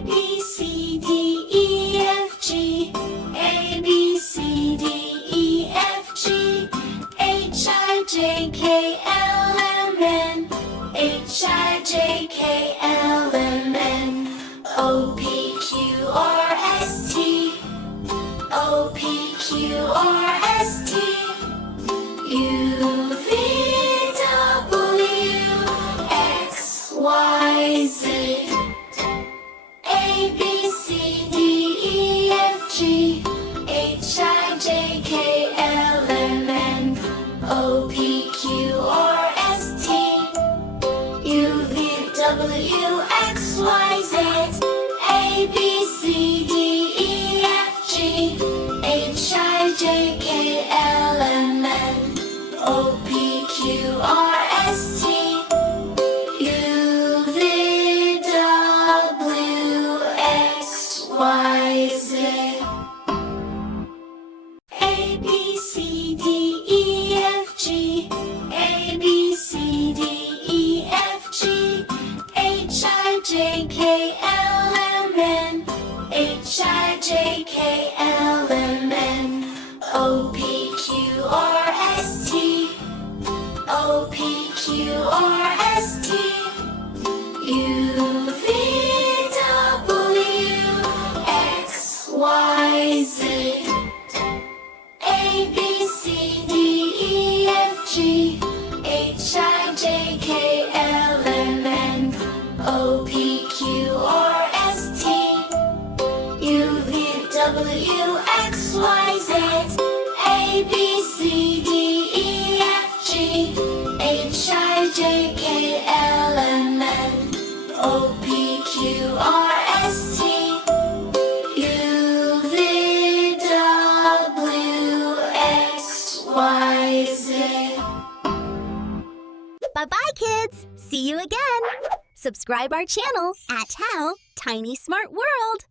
B, C, D, E, F, G. A, B, C, D, E, F, G. H, I, J, K, L, M, N. H, I, J, K, L, M, N. O, P, Q, R, S, T. O, P, Q, R, S, T. U, V, W, X, Y, Z. A, B, C, D, E, F, G. H, I, J, K, L, M, N. O, P, Q, R, S, T. U, V, W, X, Y, Z. A, B, C, D, E, F, G. H, I, J, K, L, M, N. O, P, Q, R, S, T. U, V, W, X, Y, Z. A, B, C, D, E, F, G. A, B, C, D, E, F, G. H, I, J, K, L, M, N. H, I, J, K, L, M, N. O, P, Q, R, S, T. O, P, Q, R, S, T. U, V, W, X, Y, Z. A, B, C, D, E, F, G. H, I, J, K, L, M, N. O, P, Q, R, S, T. U, V, W, X, Y, Z. A, B, C, D, E, F, G. H, I, J, K, L, M, N. O, P, Q, R, S, T. U, V, W, X, Y, Z. Bye-bye, kids! See you again! Subscribe our channel at How Tiny Smart World.